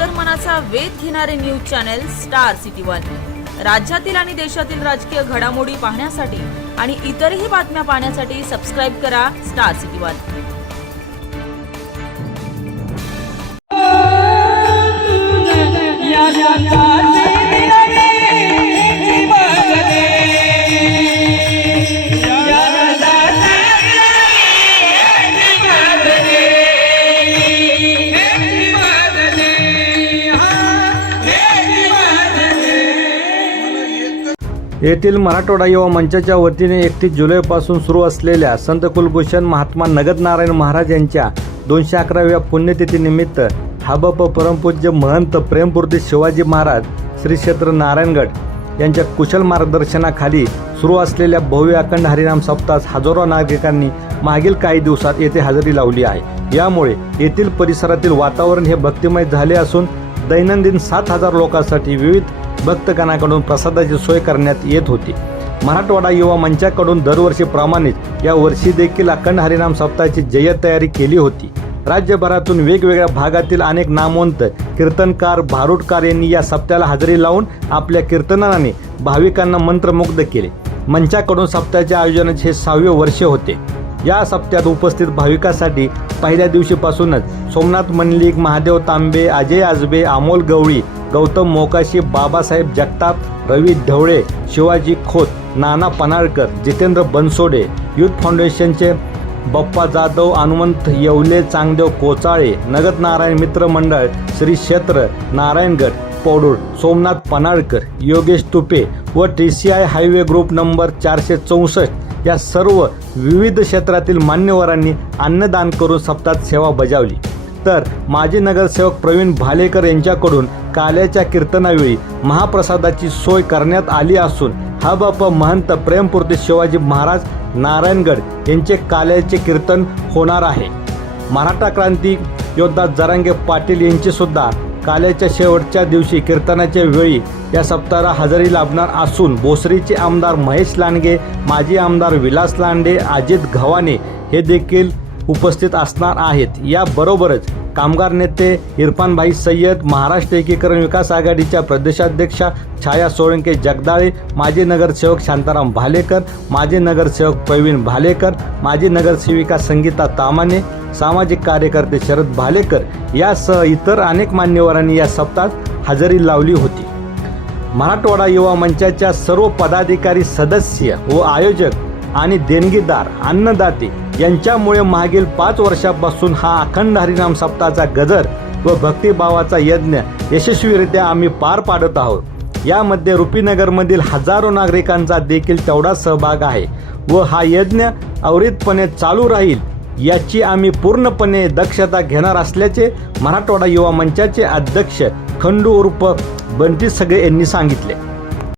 अंतर्मनाचा वेध घेणारे news channel star city one. राज्यातील आणि देशातील राजकीय घडामोडी पाहण्यासाठी आणि इतरही बातम्या पाहण्यासाठी सबस्क्राइब करा स्टार सिटी वन। येथील मराठवाडा युवा मंचाच्या वतीने 31 जुलैपासून सुरू असलेल्या संत कुलभूषण महात्मा नगदनारायण महाराज यांच्या 211व्या पुण्यतिथीनिमित्त हबप परमपूज्य महंत प्रेमपूर्ती शिवाजी महाराज श्री क्षेत्र नारायणगड यांच्या कुशल मार्गदर्शनाखाली सुरू असलेल्या भव्य अखंड हरिनाम सप्ताहास हजारो नागरिकांनी मागील काही दिवसात येथे हजेरी लावली आहे। यामुळे येथील परिसरातील वातावरण हे भक्तिमय झाले असून दैनंदिन 7,000 लोकांसाठी विविध भक्तगणाकडून प्रसादाची सोय करण्यात येत होती। मराठवाडा युवा मंचाकडून दरवर्षीप्रमाणेच या वर्षी देखील अखंड हरिनाम सप्ताहाची जय्यत केली होती। राज्यभरातून वेगवेगळ्या भागातील अनेक नामवंत कीर्तनकार भारुडकार यांनी या सप्त्याला हजेरी लावून आपल्या कीर्तनाने भाविकांना मंत्रमुग्ध केले। मंचाकडून सप्ताहाच्या आयोजनाचे हे 6वे वर्ष होते। या सप्त्यात उपस्थित भाविकांसाठी पहिल्या दिवशीपासूनच सोमनाथ मंडलिक, महादेव तांबे, अजय आजबे, अमोल गवळी, गौतम मोकाशी, बाबासाहेब जगताप, रवी ढवळे, शिवाजी खोत, नाना पनाळकर, जितेंद्र बनसोडे, युथ फाउंडेशनचे बप्पा जाधव, हनुमंत येवले, चांगदेव कोचाळे, नगदनारायण मित्र मंडळ, श्री क्षेत्र नारायणगड पौडूर, सोमनाथ पनाळकर, योगेश तुपे व TCI हायवे ग्रुप नंबर 464 या सर्व विविध क्षेत्रातील मान्यवरांनी अन्नदान करून सप्ताहात सेवा बजावली। तर माजी नगरसेवक प्रवीण भालेकर यांच्याकडून काल्याच्या कीर्तनावेळी महाप्रसादाची सोय करण्यात आली असून हबप महंत प्रेमपूर्ती शिवाजी महाराज नारायणगड यांचे काल्याचे कीर्तन होणार आहे। मराठा क्रांती योद्धा जरांगे पाटील यांची सुद्धा काल्याच्या शेवटच्या दिवशी कीर्तनाच्या वेळी या सप्ताहाला हजेरी लाभणार असून भोसरीचे आमदार महेश लांडगे, माजी आमदार विलास लांडे, अजित गव्हाणे हे देखील उपस्थित असणार आहेत। याबरोबरच कामगार नेते इरफानभाई सय्यद, महाराष्ट्र एकीकरण विकास आघाडीच्या प्रदेशाध्यक्षा छाया सोळंके जगदाळे, माजी नगरसेवक शांताराम भालेकर, माजी नगरसेवक प्रवीण भालेकर, माजी नगरसेविका संगीता तामाने, सामाजिक कार्यकर्ते शरद भालेकर यासह इतर अनेक मान्यवरांनी या सप्ताहात हजेरी लावली होती। मराठवाडा युवा मंचाच्या सर्व पदाधिकारी, सदस्य व आयोजक आणि देणगीदार अन्नदाते यांच्यामुळे मागील 5 वर्षापासून हा अखंड हरिनाम सप्ताहाचा गजर व भक्तिभावाचा यज्ञ यशस्वीरित्या आम्ही पार पाडत आहोत। यामध्ये रुपीनगरमधील हजारो नागरिकांचा देखील तेवढाच सहभाग आहे व हा यज्ञ अविरतपणे चालू राहील याची आम्ही पूर्णपणे दक्षता घेणार असल्याचे मराठवाडा युवा मंचाचे अध्यक्ष खंडू उर्फ बंटी सगळे यांनी सांगितले।